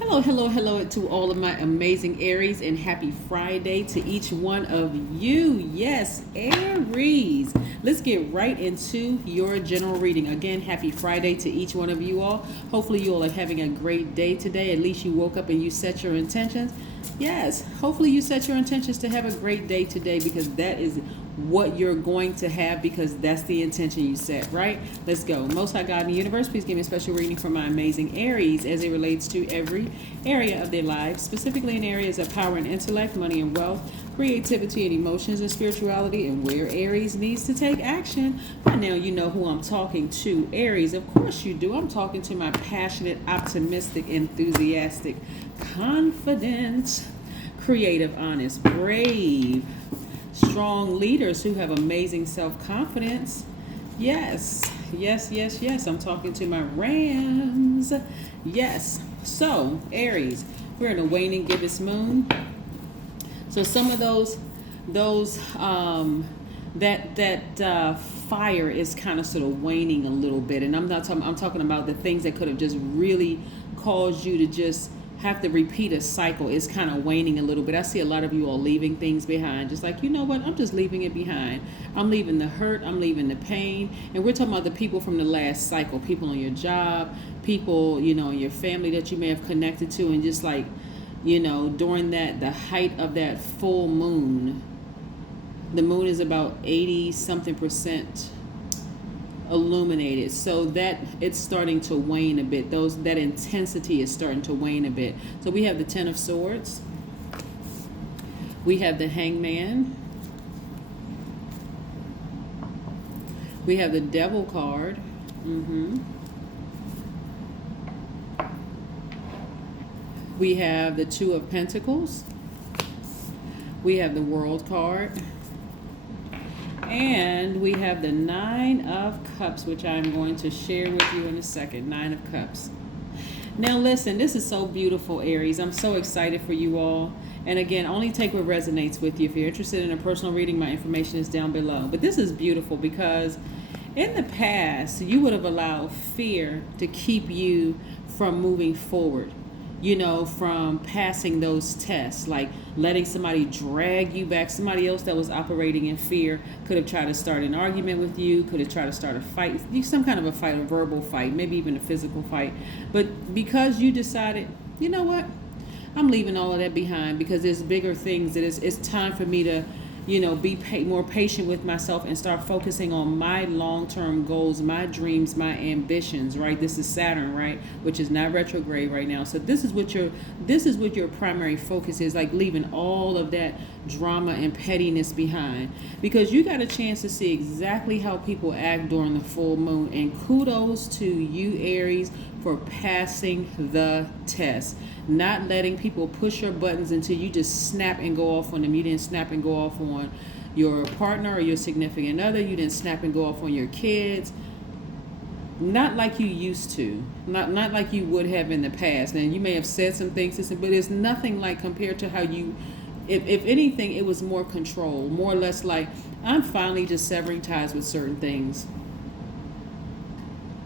Hello, hello, hello to all of my amazing Aries, and happy Friday to each one of you. Yes, Aries. Let's get right into your general reading. Again, happy Friday to each one of you all. Hopefully, you all are having a great day today. At least you woke up and you set your intentions. Yes, hopefully, you set your intentions to have a great day today, because that is what you're going to have, because that's the intention you set, right? Let's go. Most High God in the universe, please give me a special reading for my amazing Aries as it relates to every area of their lives, specifically in areas of power and intellect, money and wealth, creativity and emotions and spirituality, and where Aries needs to take action. By now you know who I'm talking to, Aries. Of course you do. I'm talking to my passionate, optimistic, enthusiastic, confident, creative, honest, brave, strong leaders who have amazing self-confidence. Yes, yes, yes, yes. I'm talking to my Rams. Yes. So, Aries, we're in a waning gibbous moon. So some of those that fire is kind of sort of waning a little bit, and I'm talking about the things that could have just really caused you to just have to repeat a cycle. Is kind of waning a little bit. I see a lot of you all leaving things behind, just like, you know what, I'm just leaving it behind. I'm leaving the hurt, I'm leaving the pain. And we're talking about the people from the last cycle, people on your job, people, you know, in your family that you may have connected to, and just like, you know, during the height of that full moon. The moon is about 80 something percent illuminated, so that it's starting to wane a bit. That intensity is starting to wane a bit. So we have the Ten of Swords, we have the Hangman, we have the Devil card. We have the Two of Pentacles, we have the World card, and we have the Nine of Cups, which I'm going to share with you in a second. Nine of Cups. Now listen, this is so beautiful, Aries. I'm so excited for you all. And again, only take what resonates with you. If you're interested in a personal reading, my information is down below. But this is beautiful because in the past, you would have allowed fear to keep you from moving forward, you know, from passing those tests, like letting somebody drag you back. Somebody else that was operating in fear could have tried to start an argument with you, could have tried to start a fight, some kind of a fight, a verbal fight, maybe even a physical fight. But because you decided, you know what, I'm leaving all of that behind, because there's bigger things that it's time for me to, you know, be more patient with myself and start focusing on my long-term goals, my dreams, my ambitions, right? This is Saturn, right? Which is not retrograde right now. So this is what your primary focus is, like leaving all of that drama and pettiness behind, because you got a chance to see exactly how people act during the full moon. And kudos to you, Aries, for passing the test, not letting people push your buttons until you just snap and go off on them. You didn't snap and go off on your partner or your significant other. You didn't snap and go off on your kids. Not like you used to. Not like you would have in the past. And you may have said some things, but it's nothing like compared to how you, if anything, it was more control, more or less like, I'm finally just severing ties with certain things.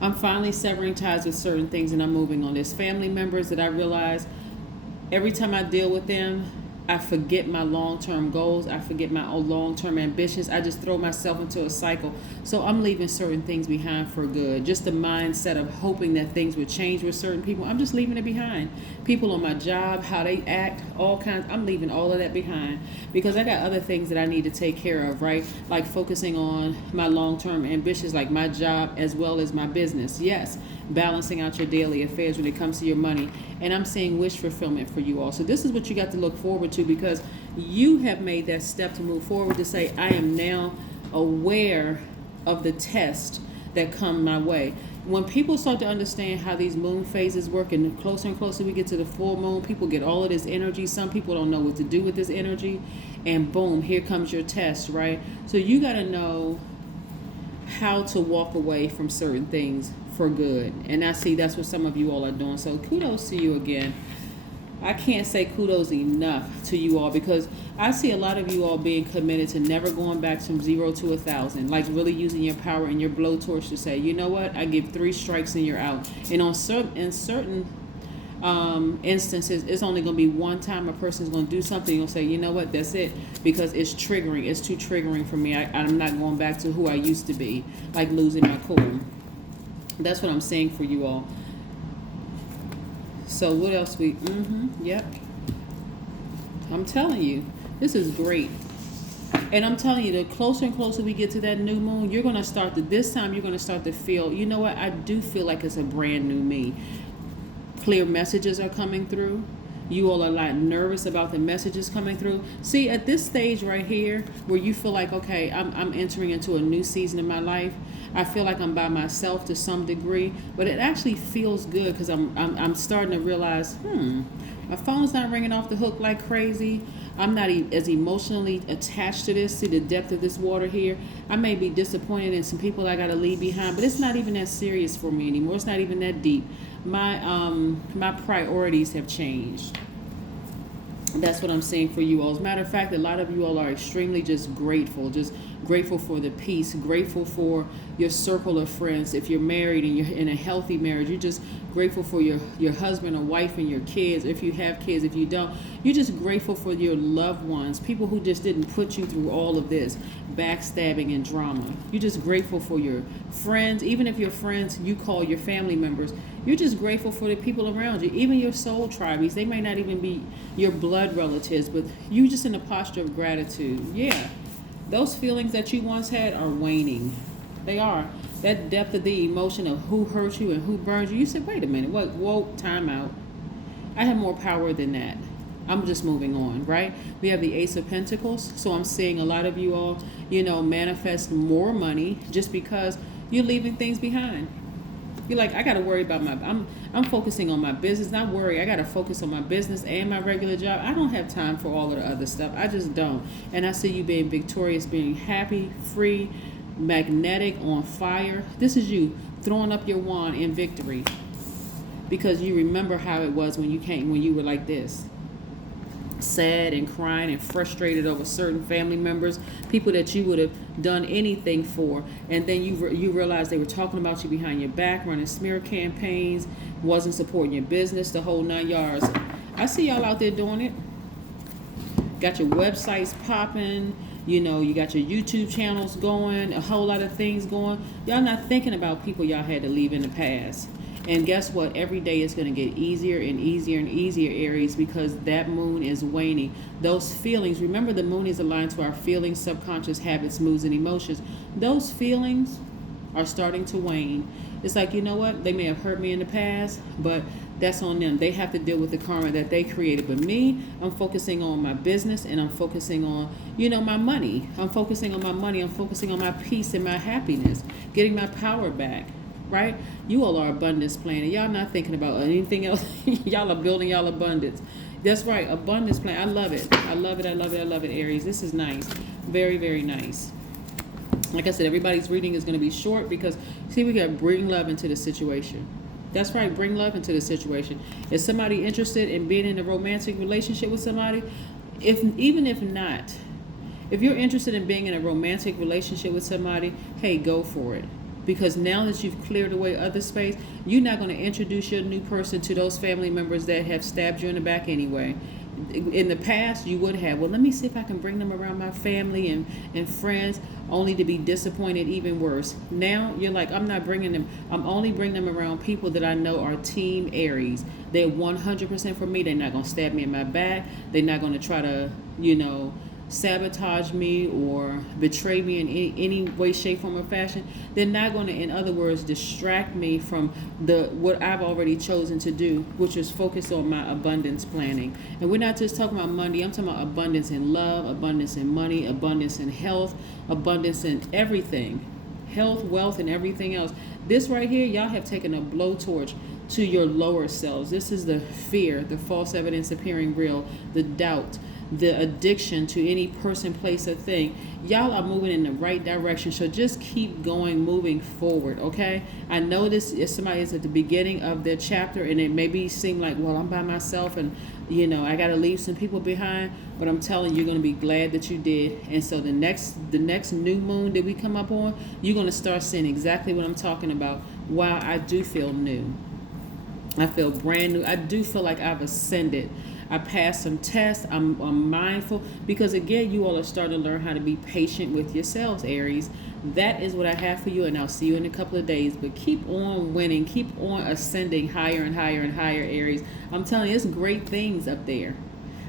I'm finally severing ties with certain things, and I'm moving on. There's family members that I realize every time I deal with them, I forget my long-term goals. I forget my long-term ambitions. I just throw myself into a cycle. So I'm leaving certain things behind for good. Just the mindset of hoping that things would change with certain people. I'm just leaving it behind. People on my job, how they act, all kinds. I'm leaving all of that behind, because I got other things that I need to take care of, right? Like focusing on my long-term ambitions, like my job as well as my business. Yes, balancing out your daily affairs when it comes to your money. And I'm seeing wish fulfillment for you all. So this is what you got to look forward to, because you have made that step to move forward, to say, I am now aware of the test that come my way. When people start to understand how these moon phases work, and the closer and closer we get to the full moon, people get all of this energy. Some people don't know what to do with this energy, and boom, here comes your test, right? So you got to know how to walk away from certain things for good. And I see that's what some of you all are doing. So kudos to you again. I can't say kudos enough to you all, because I see a lot of you all being committed to never going back from 0 to 1,000, like really using your power and your blowtorch to say, you know what, I give 3 strikes and you're out. And in certain instances, it's only going to be one time a person's going to do something. You'll say, you know what, that's it, because it's triggering. It's too triggering for me. I'm not going back to who I used to be, like losing my cool. That's what I'm saying for you all. So what else yep. I'm telling you, this is great. And I'm telling you, the closer and closer we get to that new moon, you're going to start to, this time you're going to start to feel, you know what, I do feel like it's a brand new me. Clear messages are coming through. You all are a lot nervous about the messages coming through. See, at this stage right here, where you feel like, okay, I'm entering into a new season of my life. I feel like I'm by myself to some degree, but it actually feels good because I'm starting to realize, my phone's not ringing off the hook like crazy. I'm not as emotionally attached to this. See the depth of this water here. I may be disappointed in some people I got to leave behind, but it's not even that serious for me anymore. It's not even that deep. My priorities have changed. That's what I'm saying for you all. As a matter of fact, a lot of you all are extremely just grateful for the peace, grateful for your circle of friends. If you're married and you're in a healthy marriage, you're just grateful for your husband or wife and your kids. If you have kids, if you don't, you're just grateful for your loved ones, people who just didn't put you through all of this backstabbing and drama. You're just grateful for your friends. Even if your friends you call your family members, you're just grateful for the people around you, even your soul tribes. They may not even be your blood relatives, but you just in a posture of gratitude. Yeah, those feelings that you once had are waning. They are. That depth of the emotion of who hurt you and who burned you. You said, wait a minute, what? Whoa, time out. I have more power than that. I'm just moving on, right? We have the Ace of Pentacles. So I'm seeing a lot of you all, manifest more money just because you're leaving things behind. You're like, I got to worry about I'm focusing on my business. Not worry. I got to focus on my business and my regular job. I don't have time for all of the other stuff. I just don't. And I see you being victorious, being happy, free, magnetic, on fire. This is you throwing up your wand in victory because you remember how it was when you were like this. Sad and crying and frustrated over certain family members, people that you would have done anything for, and then you realize they were talking about you behind your back, running smear campaigns, wasn't supporting your business, the whole 9 yards. I see y'all out there doing it. Got your websites popping, you got your YouTube channels going, a whole lot of things going. Y'all not thinking about people y'all had to leave in the past. And guess what? Every day is going to get easier and easier and easier, Aries, because that moon is waning. Those feelings, remember the moon is aligned to our feelings, subconscious habits, moods, and emotions. Those feelings are starting to wane. It's like, you know what? They may have hurt me in the past, but that's on them. They have to deal with the karma that they created. But me, I'm focusing on my business and I'm focusing on, my money. I'm focusing on my money. I'm focusing on my peace and my happiness, getting my power back. Right? You all are abundance planning. Y'all not thinking about anything else. Y'all are building y'all abundance. That's right. Abundance plan. I love it. I love it. I love it. I love it, Aries. This is nice. Very, very nice. Like I said, everybody's reading is going to be short because, see, we got to bring love into the situation. That's right. Bring love into the situation. Is somebody interested in being in a romantic relationship with somebody? Even if not, if you're interested in being in a romantic relationship with somebody, hey, go for it. Because now that you've cleared away other space, you're not going to introduce your new person to those family members that have stabbed you in the back anyway. In the past, you would have, well, let me see if I can bring them around my family and friends, only to be disappointed even worse. Now, you're like, I'm not bringing them. I'm only bringing them around people that I know are Team Aries. They're 100% for me. They're not going to stab me in my back. They're not going to try to, sabotage me or betray me in any way, shape, form, or fashion. They're not going to, in other words, distract me from what I've already chosen to do, which is focus on my abundance planning. And we're not just talking about money. I'm talking about abundance in love, abundance in money, abundance in health, abundance in everything. Health, wealth, and everything else. This right here, y'all have taken a blowtorch to your lower selves. This is the fear, the false evidence appearing real, the doubt, the addiction to any person, place, or thing. Y'all are moving in the right direction, so just keep going, moving forward, okay? I know this is somebody is at the beginning of their chapter, and it maybe seem like, well, I'm by myself, and I got to leave some people behind, but I'm telling you, you're going to be glad that you did. And so the next new moon that we come up on, you're going to start seeing exactly what I'm talking about. Wow, I do feel new. I feel brand new. I do feel like I've ascended. I passed some tests. I'm mindful because, again, you all are starting to learn how to be patient with yourselves, Aries. That is what I have for you, and I'll see you in a couple of days. But keep on winning. Keep on ascending higher and higher and higher, Aries. I'm telling you, it's great things up there.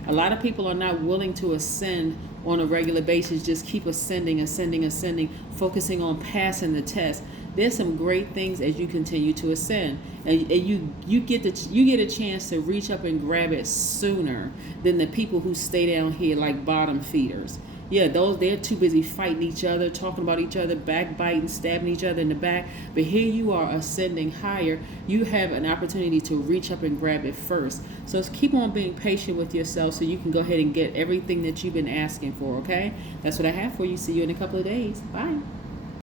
A lot of people are not willing to ascend on a regular basis. Just keep ascending, ascending, ascending, focusing on passing the test. There's some great things as you continue to ascend, and you get a chance to reach up and grab it sooner than the people who stay down here like bottom feeders. Yeah, they're too busy fighting each other, talking about each other, backbiting, stabbing each other in the back. But here you are ascending higher. You have an opportunity to reach up and grab it first. So keep on being patient with yourself so you can go ahead and get everything that you've been asking for, okay? That's what I have for you. See you in a couple of days. Bye.